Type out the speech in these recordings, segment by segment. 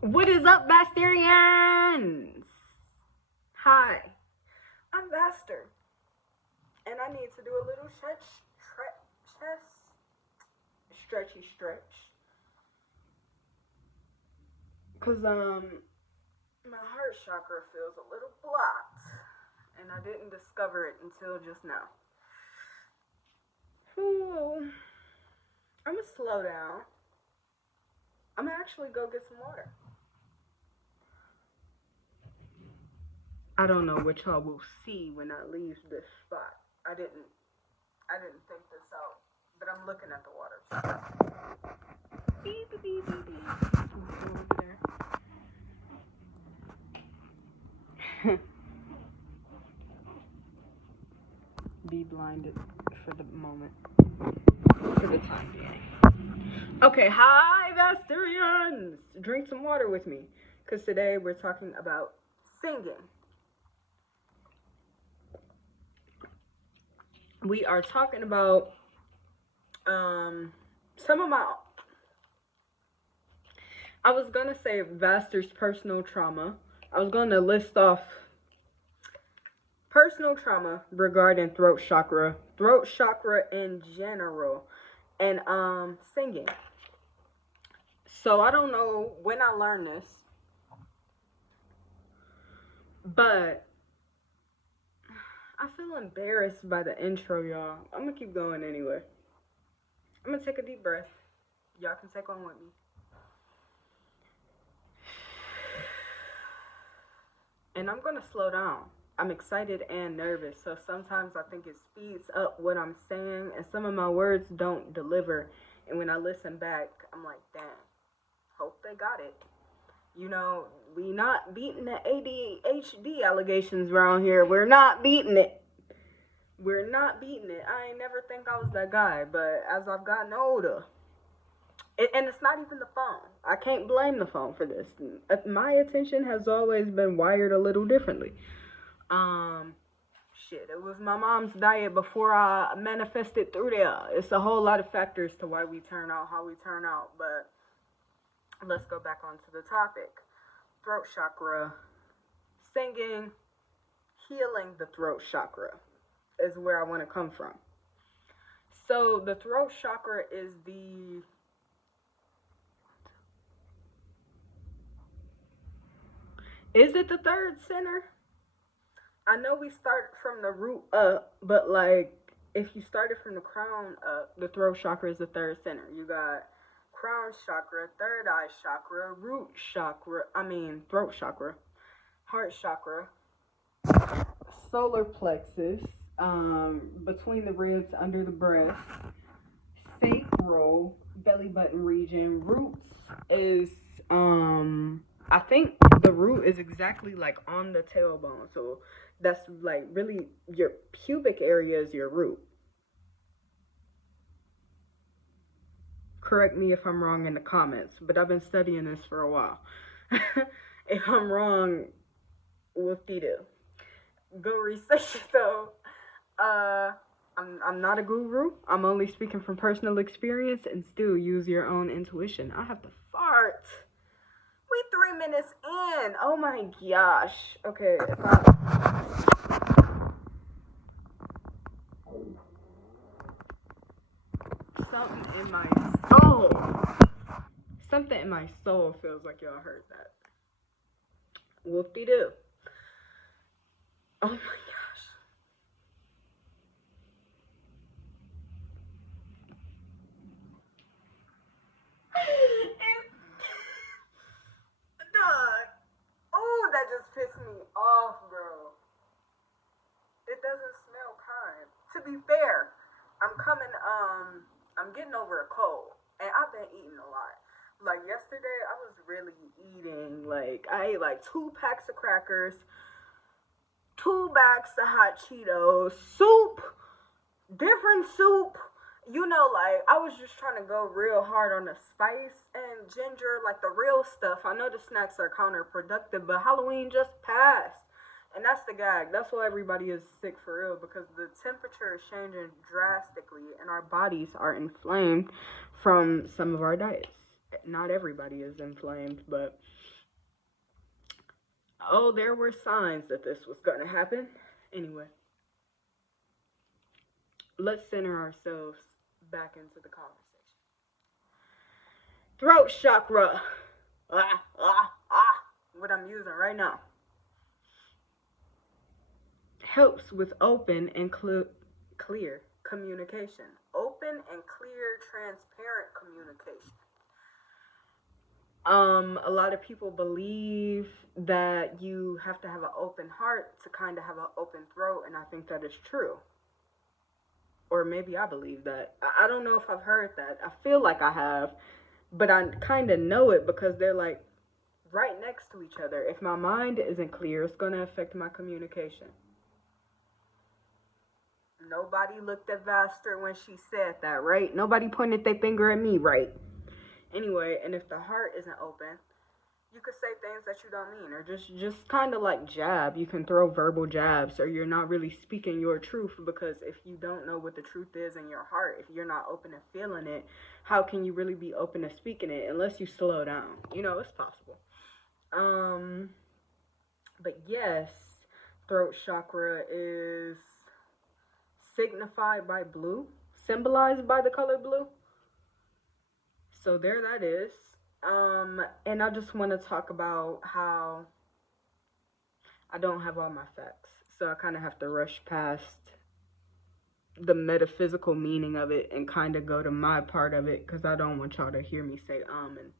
What is up, Vaaassturrrians? Hi, I'm Vaster, and I need to do a little stretchy stretch, cause my heart chakra feels a little blocked, and I didn't discover it until just now. Ooh, I'm gonna slow down. I'm gonna actually go get some water. I don't know what y'all will see when I leave this spot. I didn't think this out, but I'm looking at the water. Beep, beep, beep, beep, beep. Over there. Be blinded for the moment, for the time being. Okay, hi, Vaaassturrrians. Drink some water with me, because today we're talking about singing. We are talking about some of my, I was going to say Vaster's personal trauma. I was going to list off personal trauma regarding throat chakra in general, and singing. So I don't know when I learned this, but I feel embarrassed by the intro, y'all. I'm gonna keep going anyway. I'm gonna take a deep breath. Y'all can take on with me. And I'm gonna slow down. I'm excited and nervous, so sometimes I think it speeds up what I'm saying, and some of my words don't deliver. And when I listen back, I'm like, damn, hope they got it. You know, we not beating the ADHD allegations around here. We're not beating it. We're not beating it. I ain't never think I was that guy, but as I've gotten older, and it's not even the phone. I can't blame the phone for this. My attention has always been wired a little differently. Shit, it was my mom's diet before I manifested through there. It's a whole lot of factors to why we turn out how we turn out, but let's go back onto the topic. Throat chakra, singing, healing the throat chakra is where I want to come from. So the throat chakra is is it the third center? I know we start from the root up, but like if you started from the crown up, the throat chakra is the third center. You got crown chakra, third eye chakra, throat chakra, heart chakra, solar plexus, between the ribs, under the breast, sacral, belly button region. Roots is I think the root is exactly like on the tailbone. So that's like really your pubic area is your root. Correct me if I'm wrong in the comments, but I've been studying this for a while. If I'm wrong, whoop-de-doo. Go research it though. I'm not a guru. I'm only speaking from personal experience, and still use your own intuition. I have to fart. We 3 minutes in. Oh my gosh. Okay, something in my soul. Something in my soul feels like y'all heard that. Whoop-de-doo. Oh my gosh. Dog. Oh, that just pissed me off, bro. It doesn't smell kind. To be fair, I'm getting over a cold, and I've been eating a lot. Like yesterday, I was really eating. Like I ate like 2 packs of crackers, 2 bags of hot Cheetos, soup, different soup. You know, like I was just trying to go real hard on the spice and ginger, like the real stuff. I know the snacks are counterproductive, but Halloween just passed. And that's the gag. That's why everybody is sick for real, because the temperature is changing drastically and our bodies are inflamed from some of our diets. Not everybody is inflamed, but oh, there were signs that this was going to happen. Anyway, let's center ourselves back into the conversation. Throat chakra. What I'm using right now. Helps with open and clear communication. Open and clear, transparent communication. A lot of people believe that you have to have an open heart to kind of have an open throat, and I think that is true. Or maybe I believe that. I don't know if I've heard that. I feel like I have, but I kind of know it because they're like right next to each other. If my mind isn't clear, it's going to affect my communication. Nobody looked at Vaaassturrrr when she said that, right? Nobody pointed their finger at me, right? Anyway, and if the heart isn't open, you could say things that you don't mean, or just kind of like jab. You can throw verbal jabs, or you're not really speaking your truth, because if you don't know what the truth is in your heart, if you're not open to feeling it, how can you really be open to speaking it unless you slow down? You know, it's possible. But yes, throat chakra is signified by blue, symbolized by the color blue. So there that is. And I just want to talk about how I don't have all my facts. So I kind of have to rush past the metaphysical meaning of it and kind of go to my part of it, because I don't want y'all to hear me say and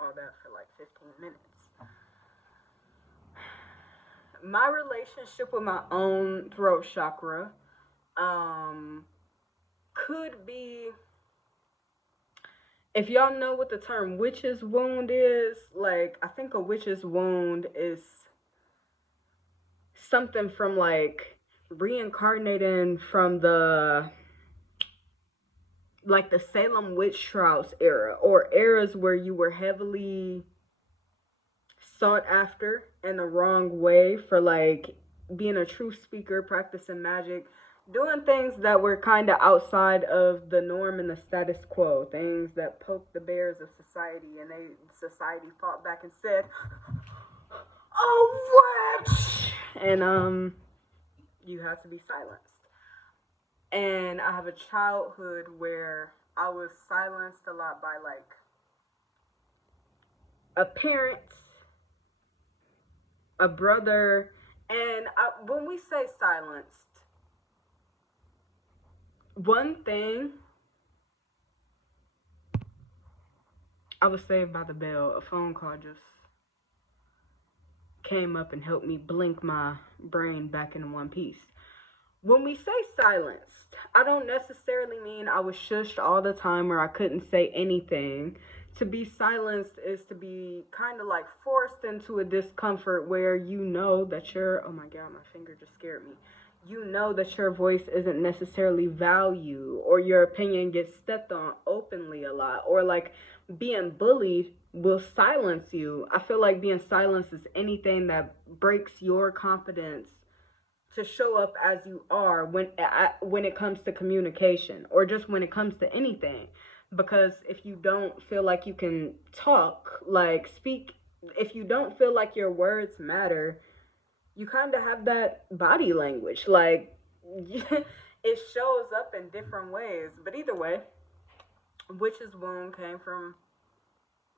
all that for like 15 minutes. My relationship with my own throat chakra could be, if y'all know what the term witch's wound is, like, I think a witch's wound is something from like reincarnating from the Salem witch trials era, or eras where you were heavily sought after in the wrong way for like being a truth speaker, practicing magic, doing things that were kind of outside of the norm and the status quo, things that poked the bears of society, and society fought back and said, "Oh, witch!" And you had to be silenced. And I have a childhood where I was silenced a lot by like a parent, a brother, and when we say silenced, one thing, I was saved by the bell. A phone call just came up and helped me blink my brain back into one piece. When we say silenced, I don't necessarily mean I was shushed all the time or I couldn't say anything. To be silenced is to be kind of like forced into a discomfort where you know that oh my God, my finger just scared me. You know that your voice isn't necessarily valued, or your opinion gets stepped on openly a lot, or like being bullied will silence you. I feel like being silenced is anything that breaks your confidence to show up as you are when it comes to communication, or just when it comes to anything. Because if you don't feel like you can talk, like speak, if you don't feel like your words matter, you kind of have that body language. Like, it shows up in different ways. But either way, witch's wound came from,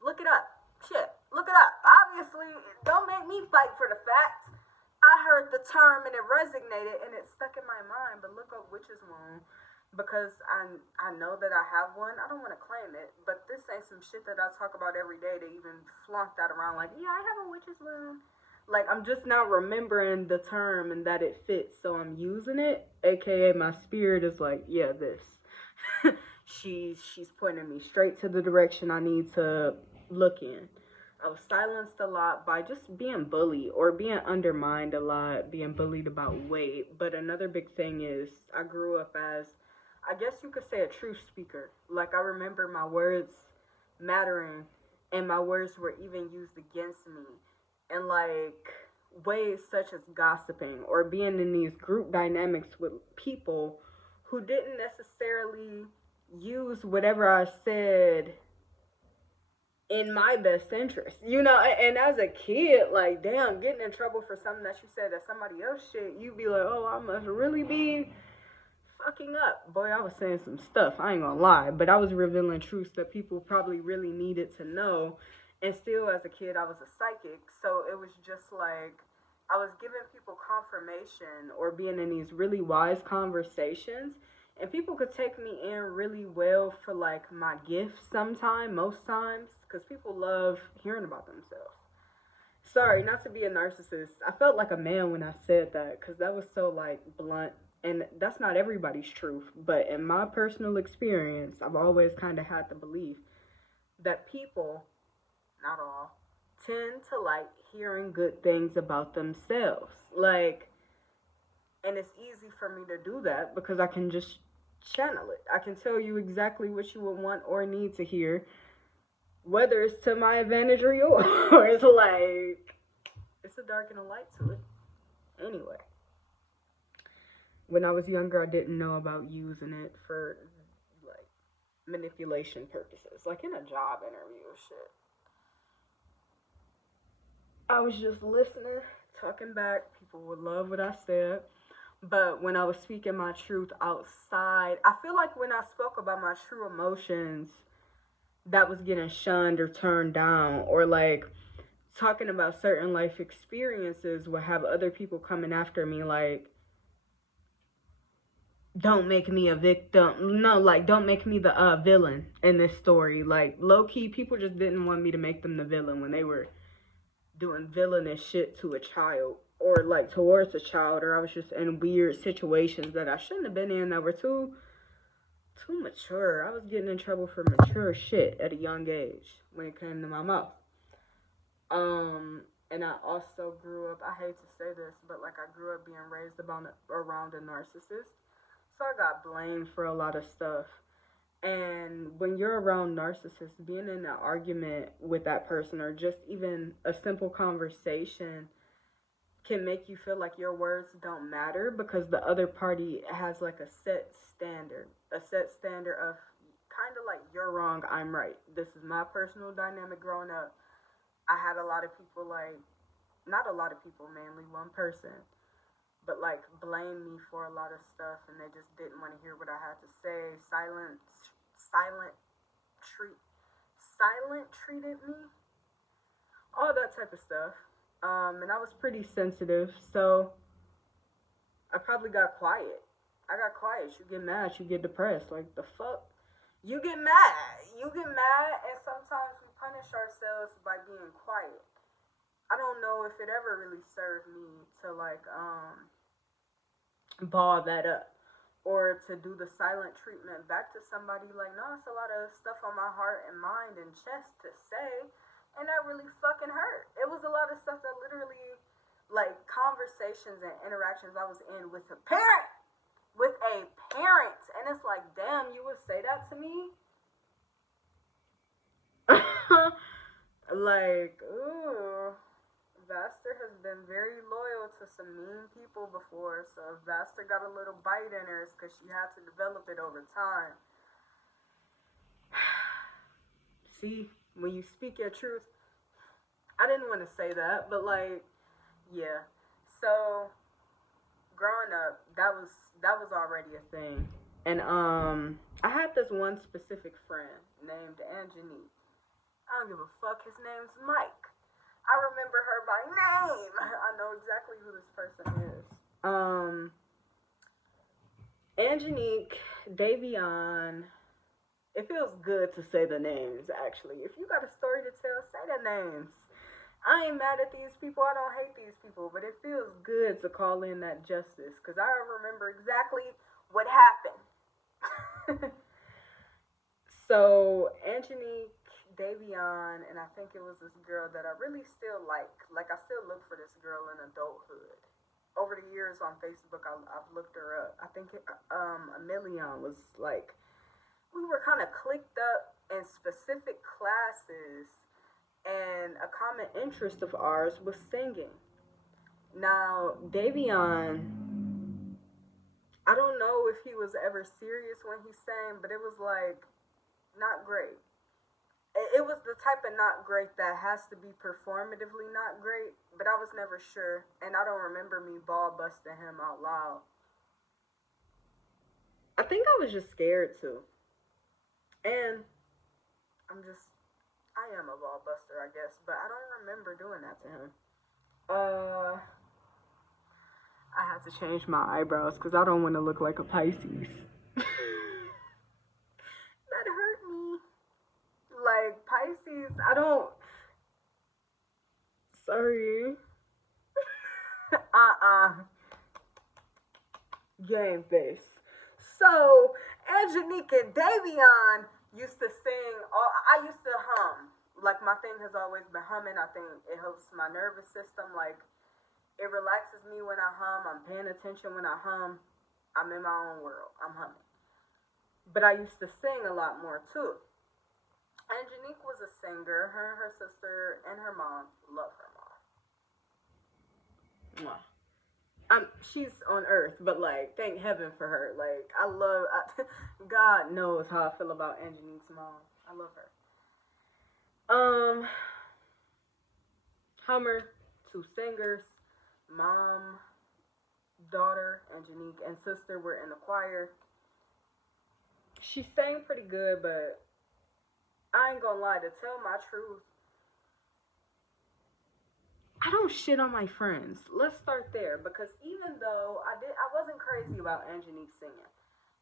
look it up. Shit, look it up. Obviously, don't make me fight for the facts. I heard the term and it resonated and it stuck in my mind. But look up witch's wound, because I know that I have one. I don't want to claim it, but this ain't some shit that I talk about every day to even flaunt that around like, yeah, I have a witch's wound. Like, I'm just now remembering the term and that it fits, so I'm using it. AKA my spirit is like, yeah, this. she's pointing me straight to the direction I need to look in. I was silenced a lot by just being bullied or being undermined a lot, being bullied about weight. But another big thing is I grew up as, I guess you could say, a truth speaker. Like, I remember my words mattering, and my words were even used against me in like ways such as gossiping or being in these group dynamics with people who didn't necessarily use whatever I said in my best interest, you know. And as a kid, like, damn, getting in trouble for something that you said that somebody else shit, you'd be like, oh, I must really be fucking up. Boy, I was saying some stuff, I ain't gonna lie, but I was revealing truths that people probably really needed to know. And still, as a kid, I was a psychic, so it was just like I was giving people confirmation or being in these really wise conversations, and people could take me in really well for like my gift sometime, most times, because people love hearing about themselves. Sorry, not to be a narcissist. I felt like a man when I said that because that was so like blunt, and that's not everybody's truth. But in my personal experience, I've always kind of had the belief that people, not all, tend to like hearing good things about themselves. Like, and it's easy for me to do that because I can just channel it. I can tell you exactly what you would want or need to hear, whether it's to my advantage or yours. It's like, it's a dark and a light to it. Anyway, when I was younger, I didn't know about using it for like manipulation purposes, like in a job interview or shit. I was just listening, talking back. People would love what I said. But when I was speaking my truth outside, I feel like when I spoke about my true emotions, that was getting shunned or turned down, or like talking about certain life experiences would have other people coming after me like, don't make me a victim. No, like, don't make me the villain in this story. Like, low key, people just didn't want me to make them the villain when they were doing villainous shit to a child, or like towards a child, or I was just in weird situations that I shouldn't have been in that were too mature. I was getting in trouble for mature shit at a young age when it came to my mouth. And I also grew up, I hate to say this, but like I grew up being raised around a narcissist. So I got blamed for a lot of stuff. And when you're around narcissists, being in an argument with that person or just even a simple conversation can make you feel like your words don't matter because the other party has like a set standard of kind of like, you're wrong, I'm right. This is my personal dynamic growing up. I had a lot of people like, not a lot of people, mainly one person, but like blame me for a lot of stuff, and they just didn't want to hear what I had to say. Silent treat, silent treated me, all that type of stuff. And I was pretty sensitive, so I probably got quiet. I got quiet. You get mad, you get depressed. Like, the fuck? You get mad. You get mad, and sometimes we punish ourselves by being quiet. I don't know if it ever really served me to like ball that up or to do the silent treatment back to somebody. Like, no, it's a lot of stuff on my heart and mind and chest to say, and that really fucking hurt. It was a lot of stuff that literally, like, conversations and interactions I was in with a parent, and it's like, damn, you would say that to me. Like, ooh, Vaster has been very loyal to some mean people before, so if Vaster got a little bite in her, it's because she had to develop it over time. See, when you speak your truth, I didn't want to say that, but like, yeah. So growing up, that was already a thing, and I had this one specific friend named Angenique. I don't give a fuck. His name's Mike. I remember her by name. I know exactly who this person is. Angenique, Davion. It feels good to say the names, actually. If you got a story to tell, say the names. I ain't mad at these people. I don't hate these people. But it feels good to call in that justice because I remember exactly what happened. So, Angenique, Davion, and I think it was this girl that I really still like. Like, I still look for this girl in adulthood. Over the years on Facebook, I've looked her up. I think Emilion was like, we were kind of clicked up in specific classes, and a common interest of ours was singing. Now, Davion, I don't know if he was ever serious when he sang, but it was like not great. It was the type of not great that has to be performatively not great, but I was never sure, and I don't remember me ball busting him out loud. I think I was just scared too, and I'm just I am a ball buster, I guess, but I don't remember doing that to him. Uh, I had to change my eyebrows because I don't want to look like a Pisces. That hurt me. Like Pisces, I don't. Sorry. Game face. So Angelique and Davion used to sing. I used to hum. Like my thing has always been humming. I think it helps my nervous system. Like it relaxes me when I hum. I'm paying attention when I hum. I'm in my own world. I'm humming. But I used to sing a lot more too. Angelique was a singer. Her and her sister and her mom love her mom. Mwah. She's on earth, but like, thank heaven for her. Like, God knows how I feel about Angelique's mom. I love her. Hummer, two singers, mom, daughter, Angelique, and sister were in the choir. She sang pretty good, but I ain't gonna lie, to tell my truth, I don't shit on my friends. Let's start there, because even though I wasn't crazy about Angelique singing,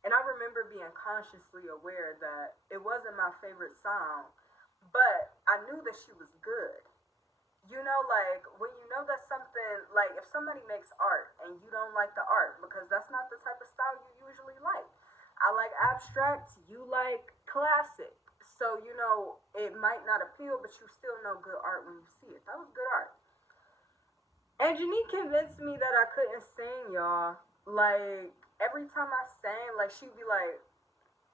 and I remember being consciously aware that it wasn't my favorite song, but I knew that she was good. You know, like when you know that something, like if somebody makes art and you don't like the art because that's not the type of style you usually like. I like abstract, you like classic. So, you know, it might not appeal, but you still know good art when you see it. That was good art. Angelique convinced me that I couldn't sing, y'all. Like, every time I sang, like, she'd be like,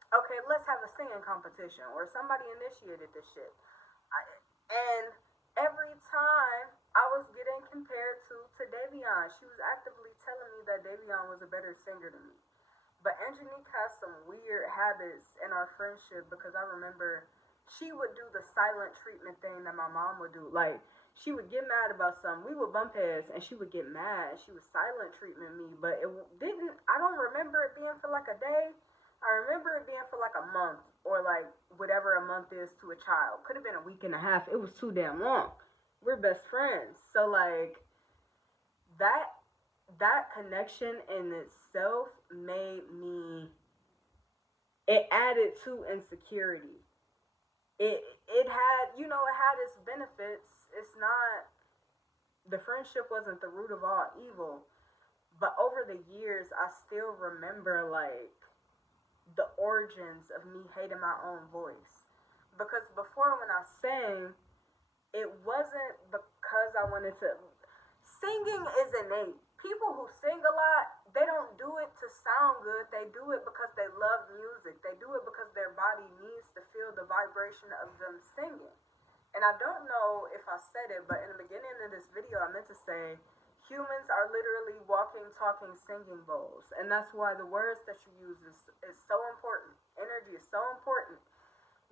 okay, let's have a singing competition. Or somebody initiated this shit. And every time I was getting compared to Davion. She was actively telling me that Davion was a better singer than me. But Angelique has some weird habits in our friendship because I remember she would do the silent treatment thing that my mom would do. Like, she would get mad about something. We would bump heads and she would get mad. She would silent treatment me, but I don't remember it being for like a day. I remember it being for like a month or like whatever a month is to a child. Could have been a week and a half. It was too damn long. We're best friends. So like that connection in itself made me, it added to insecurity. It had, you know, it had its benefits. It's not, the friendship wasn't the root of all evil, but over the years I still remember like the origins of me hating my own voice. Because before, when I sang, it wasn't because I wanted to. Singing is innate. People who sing a lot, they don't do it to sound good. They do it because they love music. They do it because their body needs to feel the vibration of them singing. And I don't know if I said it, but in the beginning of this video, I meant to say humans are literally walking, talking, singing bowls. And that's why the words that you use is so important. Energy is so important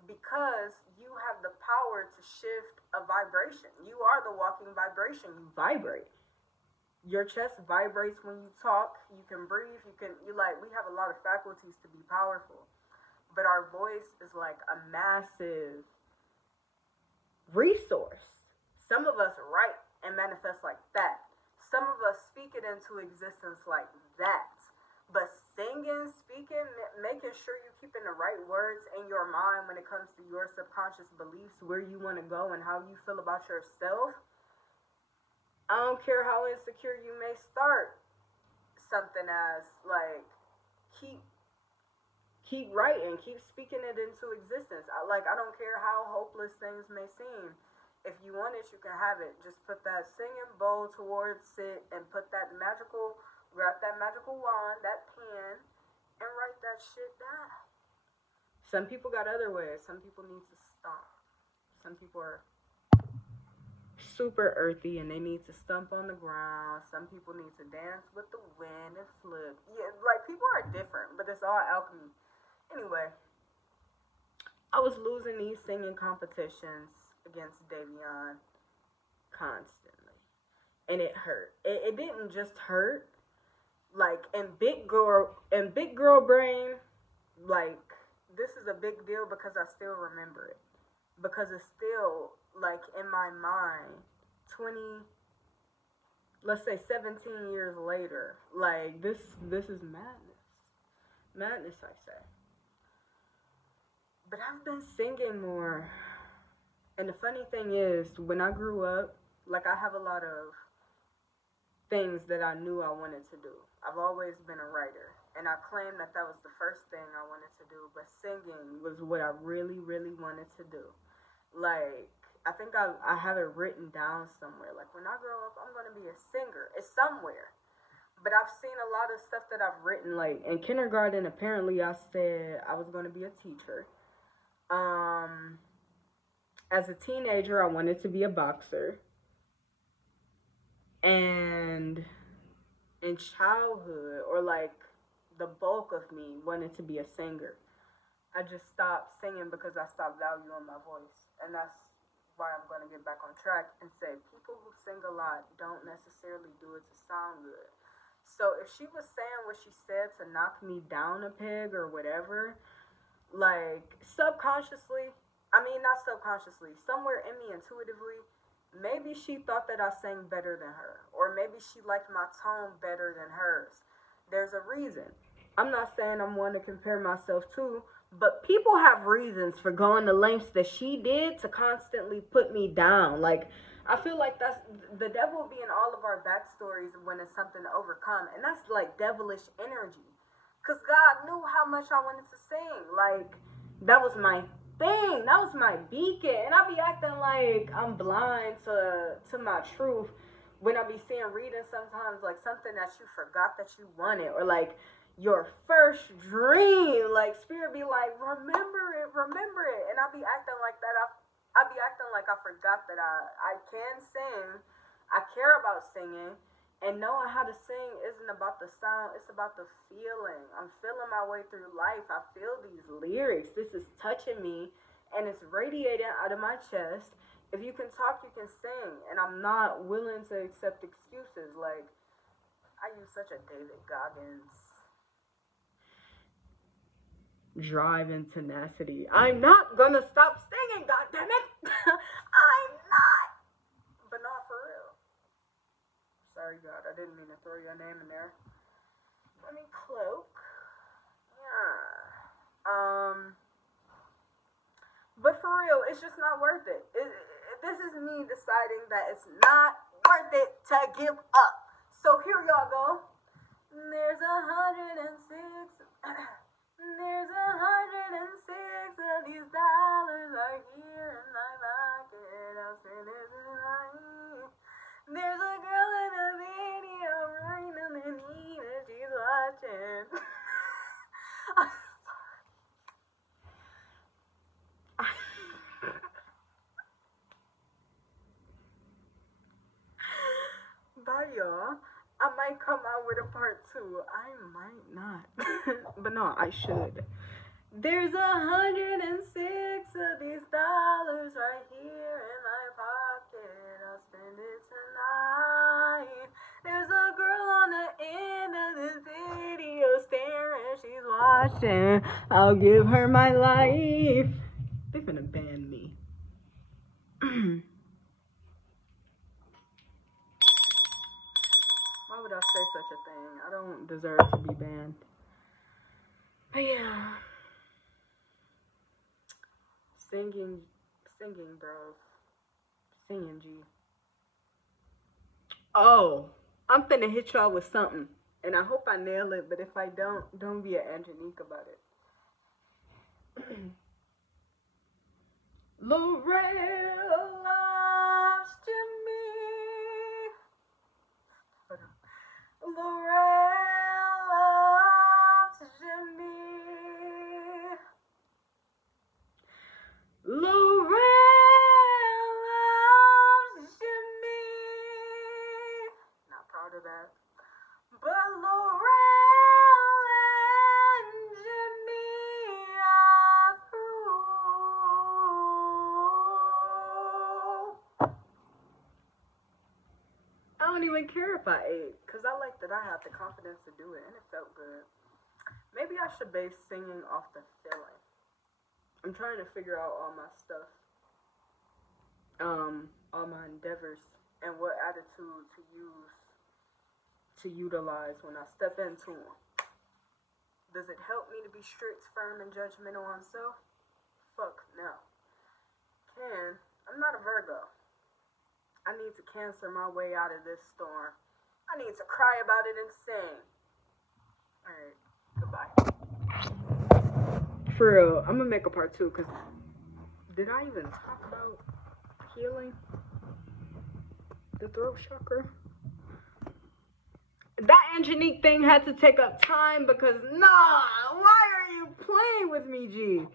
because you have the power to shift a vibration. You are the walking vibration. You vibrate. Your chest vibrates when you talk. You can breathe. We have a lot of faculties to be powerful. But our voice is like a massive resource. Some of us write and manifest like that. Some of us speak it into existence like that. But singing, speaking, making sure you're keeping the right words in your mind when it comes to your subconscious beliefs, where you want to go and how you feel about yourself. I don't care how insecure you may start something as, like, keep writing, keep speaking it into existence. I don't care how hopeless things may seem. If you want it, you can have it. Just put that singing bowl towards it and grab that magical wand, that pen, and write that shit down. Some people got other ways. Some people need to stomp. Some people are super earthy and they need to stomp on the ground. Some people need to dance with the wind and flip. Yeah, like, people are different, but it's all alchemy. Anyway, I was losing these singing competitions against Davion constantly. And it hurt. It didn't just hurt. Like in big girl brain, like this is a big deal because I still remember it. Because it's still like in my mind 20, let's say 17 years later. Like this is madness. Madness, I say. But I've been singing more. And the funny thing is, when I grew up, like I have a lot of things that I knew I wanted to do. I've always been a writer, and I claim that that was the first thing I wanted to do, but singing was what I really, really wanted to do. Like, I think I have it written down somewhere. Like, when I grow up, I'm going to be a singer. It's somewhere. But I've seen a lot of stuff that I've written. Like, in kindergarten, apparently I said I was going to be a teacher. Um, as a teenager, I wanted to be a boxer. And in childhood, or like the bulk of me wanted to be a singer. I just stopped singing because I stopped valuing my voice. And that's why I'm going to get back on track and say people who sing a lot don't necessarily do it to sound good. So if she was saying what she said to knock me down a peg or whatever, like subconsciously, I mean, not subconsciously, somewhere in me intuitively, maybe she thought that I sang better than her, or maybe she liked my tone better than hers. There's a reason. I'm not saying I'm one to compare myself to, but people have reasons for going the lengths that she did to constantly put me down. Like, I feel like that's the devil be in all of our backstories when it's something to overcome, and that's like devilish energy. Cause God knew how much I wanted to sing. Like, that was my thing. That was my beacon. And I be acting like I'm blind to my truth when I be seeing reading sometimes like something that you forgot that you wanted, or like your first dream. Like spirit be like, remember it. And I be acting like that. I be acting like I forgot that I can sing. I care about singing. And knowing how to sing isn't about the sound, it's about the feeling. I'm feeling my way through life. I feel these lyrics. This is touching me and it's radiating out of my chest. If you can talk, you can sing. And I'm not willing to accept excuses. Like, I use such a David Goggins drive and tenacity. I'm not gonna stop singing, goddammit! I'm not! But not for real. Sorry, God, I didn't mean to throw your name in there. Let me cloak. Yeah. But for real, it's just not worth it. This is me deciding that it's not worth it to give up. So here y'all go. There's 106. There's 106 of these dollars right here in my pocket. I'll spend it tonight. There's a girl in the video right underneath and she's watching. Bye, y'all. I might come out with a part two. I might not. But no, I should. There's 106 of these dollars right here in my pocket. I'll spend it tonight. There's a girl on the end of this video staring. She's watching. I'll give her my life. They're gonna ban me. Why would I say such a thing? I don't deserve to be banned. But yeah. Singing, bros. Singing, G. Oh, I'm finna hit y'all with something. And I hope I nail it, but if I don't be an Angelique about it. Lorel loves Jimmy. Hold on. Lorel loves Jimmy. Lorel loves Jimmy. Not proud of that. But Lorel and Jimmy are through. don't even care if I ate, because I like that I had the confidence to do it, and it felt good. Maybe I should base singing off the feeling. I'm trying to figure out all my stuff, all my endeavors, and what attitude to utilize when I step into them. Does it help me to be strict, firm, and judgmental on self? Fuck no. I'm not a Virgo. I need to Cancer my way out of this storm. I need to cry about it and sing. Alright, goodbye. For real, I'm gonna make a part 2, because did I even talk about healing the throat chakra? That Angelique thing had to take up time because, nah, why are you playing with me, G?